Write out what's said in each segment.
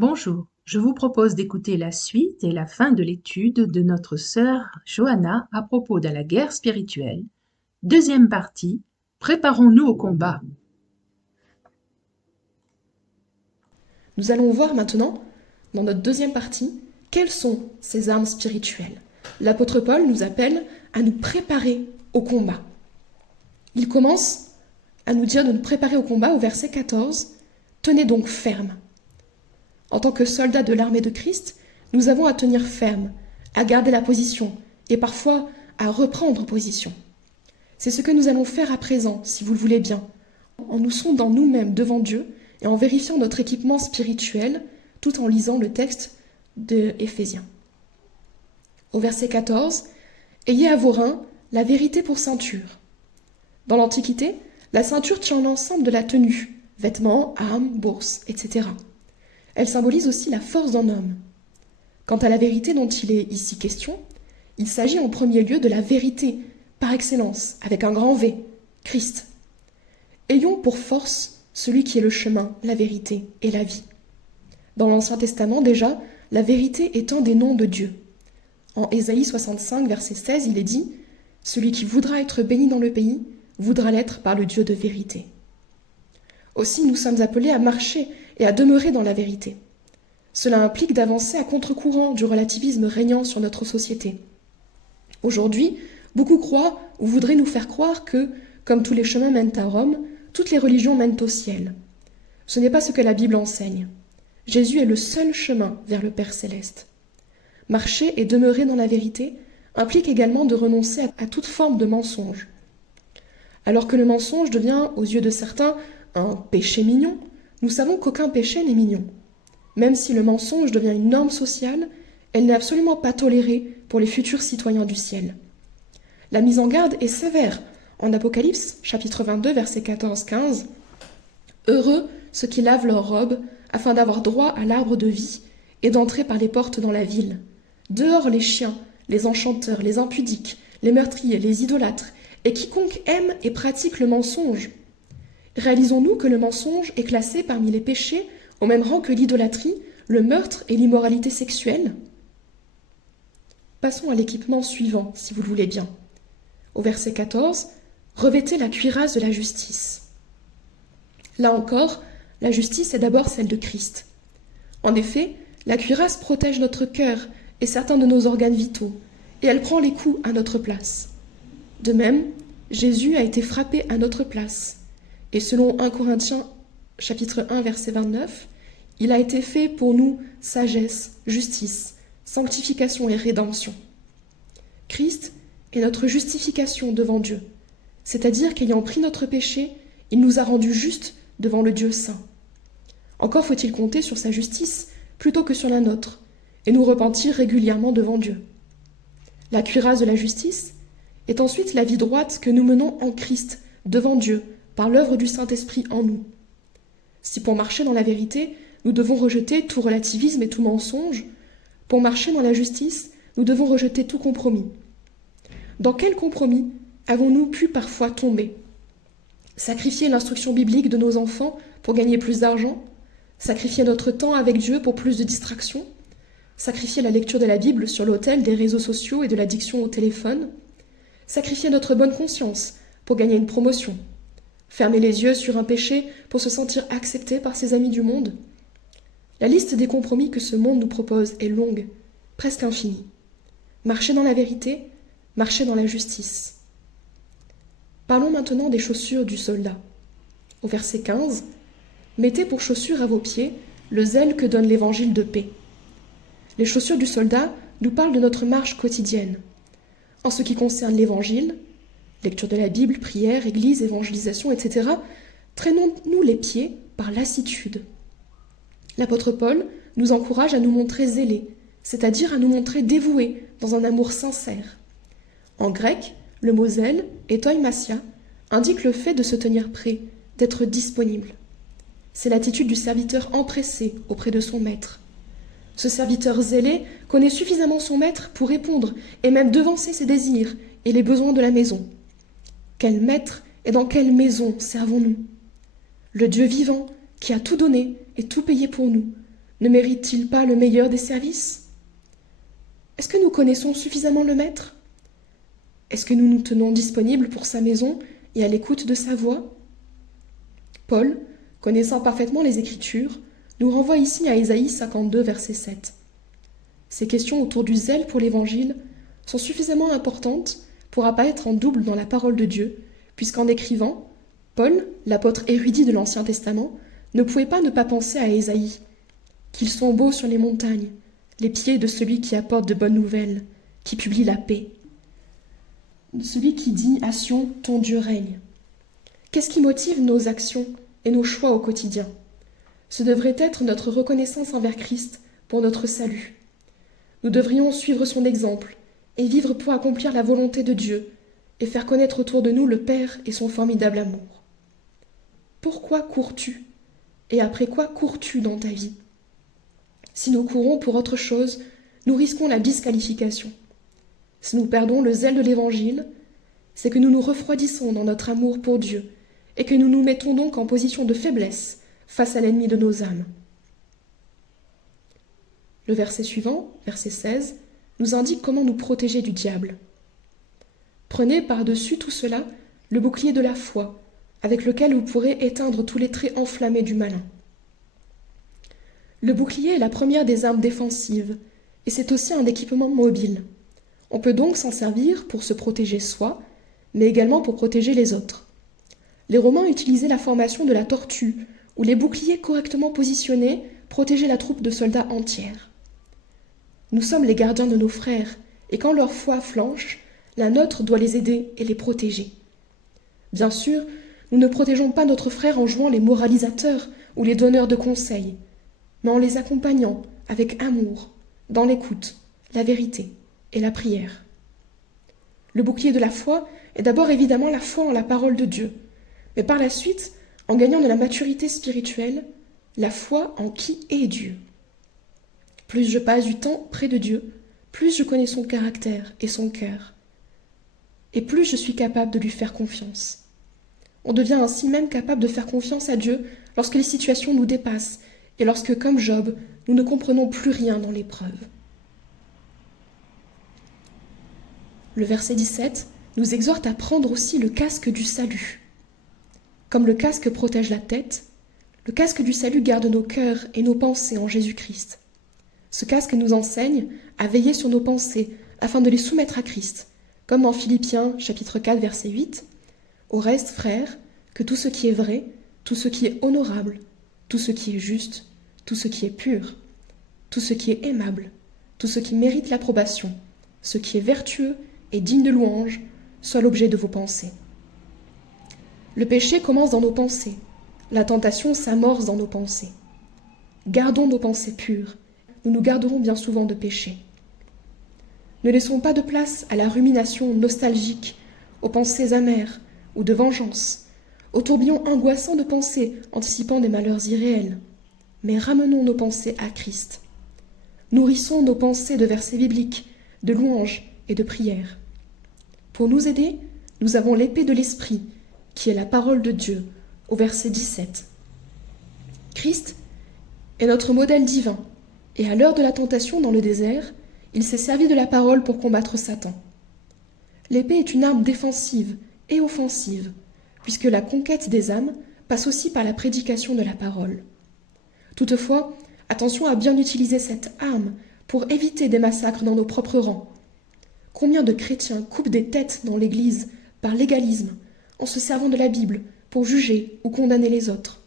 Bonjour, je vous propose d'écouter la suite et la fin de l'étude de notre sœur Johanna à propos de la guerre spirituelle. Deuxième partie, préparons-nous au combat. Nous allons voir maintenant, dans notre deuxième partie, quelles sont ces armes spirituelles. L'apôtre Paul nous appelle à nous préparer au combat. Il commence à nous dire de nous préparer au combat au verset 14. Tenez donc ferme. En tant que soldats de l'armée de Christ, nous avons à tenir ferme, à garder la position et parfois à reprendre position. C'est ce que nous allons faire à présent, si vous le voulez bien, en nous sondant nous-mêmes devant Dieu et en vérifiant notre équipement spirituel tout en lisant le texte de Éphésiens. Au verset 14, « Ayez à vos reins la vérité pour ceinture. » Dans l'Antiquité, la ceinture tient l'ensemble de la tenue, vêtements, armes, bourses, etc. Elle symbolise aussi la force d'un homme. Quant à la vérité dont il est ici question, il s'agit en premier lieu de la vérité par excellence, avec un grand V, Christ. Ayons pour force celui qui est le chemin, la vérité et la vie. Dans l'Ancien Testament déjà, la vérité est un des noms de Dieu. En Ésaïe 65, verset 16, il est dit « Celui qui voudra être béni dans le pays, voudra l'être par le Dieu de vérité. » Aussi, nous sommes appelés à marcher et à demeurer dans la vérité. Cela implique d'avancer à contre-courant du relativisme régnant sur notre société. Aujourd'hui, beaucoup croient ou voudraient nous faire croire que, comme tous les chemins mènent à Rome, toutes les religions mènent au ciel. Ce n'est pas ce que la Bible enseigne. Jésus est le seul chemin vers le Père céleste. Marcher et demeurer dans la vérité implique également de renoncer à toute forme de mensonge. Alors que le mensonge devient, aux yeux de certains, un péché mignon, nous savons qu'aucun péché n'est mignon. Même si le mensonge devient une norme sociale, elle n'est absolument pas tolérée pour les futurs citoyens du ciel. La mise en garde est sévère. En Apocalypse, chapitre 22, versets 14-15, « Heureux ceux qui lavent leurs robes, afin d'avoir droit à l'arbre de vie et d'entrer par les portes dans la ville. Dehors les chiens, les enchanteurs, les impudiques, les meurtriers, les idolâtres, et quiconque aime et pratique le mensonge. » Réalisons-nous que le mensonge est classé parmi les péchés au même rang que l'idolâtrie, le meurtre et l'immoralité sexuelle? Passons à l'équipement suivant, si vous le voulez bien. Au verset 14, « Revêtez la cuirasse de la justice. » Là encore, la justice est d'abord celle de Christ. En effet, la cuirasse protège notre cœur et certains de nos organes vitaux, et elle prend les coups à notre place. De même, Jésus a été frappé à notre place, et selon 1 Corinthiens chapitre 1 verset 29, il a été fait pour nous sagesse, justice, sanctification et rédemption. Christ est notre justification devant Dieu, c'est-à-dire qu'ayant pris notre péché, il nous a rendus justes devant le Dieu saint. Encore faut-il compter sur sa justice plutôt que sur la nôtre, et nous repentir régulièrement devant Dieu. La cuirasse de la justice est ensuite la vie droite que nous menons en Christ, devant Dieu, par l'œuvre du Saint-Esprit en nous. Si pour marcher dans la vérité, nous devons rejeter tout relativisme et tout mensonge, pour marcher dans la justice, nous devons rejeter tout compromis. Dans quel compromis avons-nous pu parfois tomber? Sacrifier l'instruction biblique de nos enfants pour gagner plus d'argent? Sacrifier notre temps avec Dieu pour plus de distractions? Sacrifier la lecture de la Bible sur l'autel des réseaux sociaux et de l'addiction au téléphone? Sacrifier notre bonne conscience pour gagner une promotion? Fermer les yeux sur un péché pour se sentir accepté par ses amis du monde? La liste des compromis que ce monde nous propose est longue, presque infinie. Marcher dans la vérité, marcher dans la justice. Parlons maintenant des chaussures du soldat. Au verset 15, « Mettez pour chaussure à vos pieds le zèle que donne l'évangile de paix. » Les chaussures du soldat nous parlent de notre marche quotidienne. En ce qui concerne l'évangile, lecture de la Bible, prière, église, évangélisation, etc., traînons-nous les pieds par lassitude. L'apôtre Paul nous encourage à nous montrer zélés, c'est-à-dire à nous montrer dévoués dans un amour sincère. En grec, le mot zèle, etoimasia, indique le fait de se tenir prêt, d'être disponible. C'est l'attitude du serviteur empressé auprès de son maître. Ce serviteur zélé connaît suffisamment son maître pour répondre et même devancer ses désirs et les besoins de la maison. Quel maître et dans quelle maison servons-nous? Le Dieu vivant, qui a tout donné et tout payé pour nous, ne mérite-t-il pas le meilleur des services? Est-ce que nous connaissons suffisamment le Maître? Est-ce que nous nous tenons disponibles pour sa maison et à l'écoute de sa voix? Paul, connaissant parfaitement les Écritures, nous renvoie ici à Ésaïe 52, verset 7. Ces questions autour du zèle pour l'Évangile sont suffisamment importantes pour apparaître en double dans la parole de Dieu, puisqu'en écrivant, Paul, l'apôtre érudit de l'Ancien Testament, ne pouvait pas ne pas penser à Ésaïe. Qu'ils sont beaux sur les montagnes, les pieds de celui qui apporte de bonnes nouvelles, qui publie la paix. De celui qui dit à Sion, ton Dieu règne. Qu'est-ce qui motive nos actions et nos choix au quotidien? Ce devrait être notre reconnaissance envers Christ pour notre salut. Nous devrions suivre son exemple et vivre pour accomplir la volonté de Dieu et faire connaître autour de nous le Père et son formidable amour. Pourquoi cours-tu? Et après quoi cours-tu dans ta vie? Si nous courons pour autre chose, nous risquons la disqualification. Si nous perdons le zèle de l'Évangile, c'est que nous nous refroidissons dans notre amour pour Dieu et que nous nous mettons donc en position de faiblesse face à l'ennemi de nos âmes. Le verset suivant, verset 16, nous indique comment nous protéger du diable. Prenez par-dessus tout cela le bouclier de la foi, avec lequel vous pourrez éteindre tous les traits enflammés du malin. Le bouclier est la première des armes défensives, et c'est aussi un équipement mobile. On peut donc s'en servir pour se protéger soi, mais également pour protéger les autres. Les Romains utilisaient la formation de la tortue, où les boucliers correctement positionnés protégeaient la troupe de soldats entière. Nous sommes les gardiens de nos frères, et quand leur foi flanche, la nôtre doit les aider et les protéger. Bien sûr, nous ne protégeons pas notre frère en jouant les moralisateurs ou les donneurs de conseils, mais en les accompagnant avec amour, dans l'écoute, la vérité et la prière. Le bouclier de la foi est d'abord évidemment la foi en la parole de Dieu, mais par la suite, en gagnant de la maturité spirituelle, la foi en qui est Dieu. Plus je passe du temps près de Dieu, plus je connais son caractère et son cœur, et plus je suis capable de lui faire confiance. On devient ainsi même capable de faire confiance à Dieu lorsque les situations nous dépassent et lorsque, comme Job, nous ne comprenons plus rien dans l'épreuve. Le verset 17 nous exhorte à prendre aussi le casque du salut. Comme le casque protège la tête, le casque du salut garde nos cœurs et nos pensées en Jésus-Christ. Ce casque nous enseigne à veiller sur nos pensées afin de les soumettre à Christ, comme dans Philippiens chapitre 4 verset 8. Au reste, frères, que tout ce qui est vrai, tout ce qui est honorable, tout ce qui est juste, tout ce qui est pur, tout ce qui est aimable, tout ce qui mérite l'approbation, ce qui est vertueux et digne de louange, soit l'objet de vos pensées. Le péché commence dans nos pensées, la tentation s'amorce dans nos pensées. Gardons nos pensées pures, nous nous garderons bien souvent de péché. Ne laissons pas de place à la rumination nostalgique, aux pensées amères ou de vengeance, au tourbillon angoissant de pensées anticipant des malheurs irréels, mais ramenons nos pensées à Christ. Nourrissons nos pensées de versets bibliques, de louanges et de prières. Pour nous aider, nous avons l'épée de l'Esprit, qui est la parole de Dieu, au verset 17. Christ est notre modèle divin, et à l'heure de la tentation dans le désert, il s'est servi de la parole pour combattre Satan. L'épée est une arme défensive et offensive, puisque la conquête des âmes passe aussi par la prédication de la parole. Toutefois, attention à bien utiliser cette arme pour éviter des massacres dans nos propres rangs. Combien de chrétiens coupent des têtes dans l'Église par légalisme, en se servant de la Bible pour juger ou condamner les autres?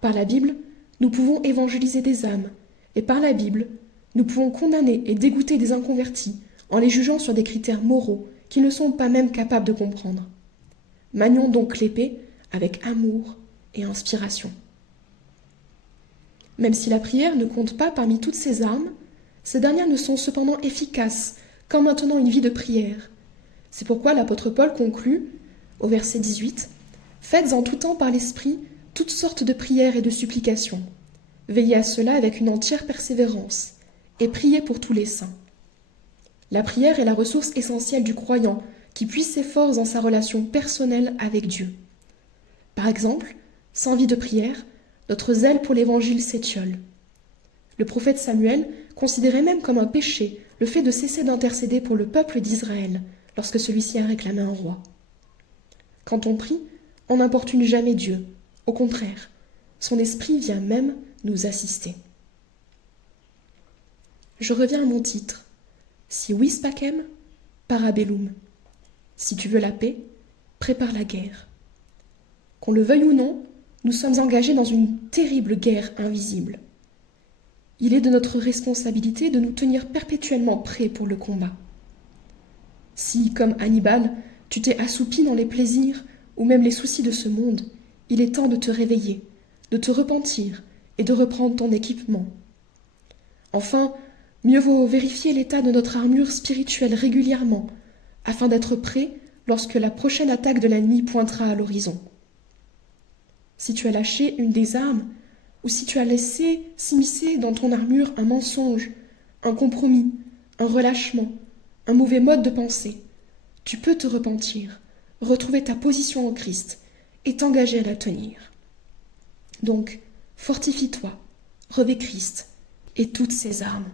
Par la Bible, nous pouvons évangéliser des âmes, et par la Bible, nous pouvons condamner et dégoûter des inconvertis en les jugeant sur des critères moraux qu'ils ne sont pas même capables de comprendre. Manions donc l'épée avec amour et inspiration. Même si la prière ne compte pas parmi toutes ces armes, ces dernières ne sont cependant efficaces qu'en maintenant une vie de prière. C'est pourquoi l'apôtre Paul conclut, au verset 18, « Faites en tout temps par l'Esprit toutes sortes de prières et de supplications. Veillez à cela avec une entière persévérance, et priez pour tous les saints. » La prière est la ressource essentielle du croyant qui puise ses forces dans sa relation personnelle avec Dieu. Par exemple, sans vie de prière, notre zèle pour l'Évangile s'étiole. Le prophète Samuel considérait même comme un péché le fait de cesser d'intercéder pour le peuple d'Israël lorsque celui-ci a réclamé un roi. Quand on prie, on n'importune jamais Dieu. Au contraire, son esprit vient même nous assister. Je reviens à mon titre. Si vis pacem, parabellum. Si tu veux la paix, prépare la guerre. Qu'on le veuille ou non, nous sommes engagés dans une terrible guerre invisible. Il est de notre responsabilité de nous tenir perpétuellement prêts pour le combat. Si, comme Hannibal, tu t'es assoupi dans les plaisirs ou même les soucis de ce monde, il est temps de te réveiller, de te repentir et de reprendre ton équipement. Enfin, mieux vaut vérifier l'état de notre armure spirituelle régulièrement, afin d'être prêt lorsque la prochaine attaque de l'ennemi pointera à l'horizon. Si tu as lâché une des armes, ou si tu as laissé s'immiscer dans ton armure un mensonge, un compromis, un relâchement, un mauvais mode de pensée, tu peux te repentir, retrouver ta position en Christ et t'engager à la tenir. Donc, fortifie-toi, revêt Christ et toutes ses armes.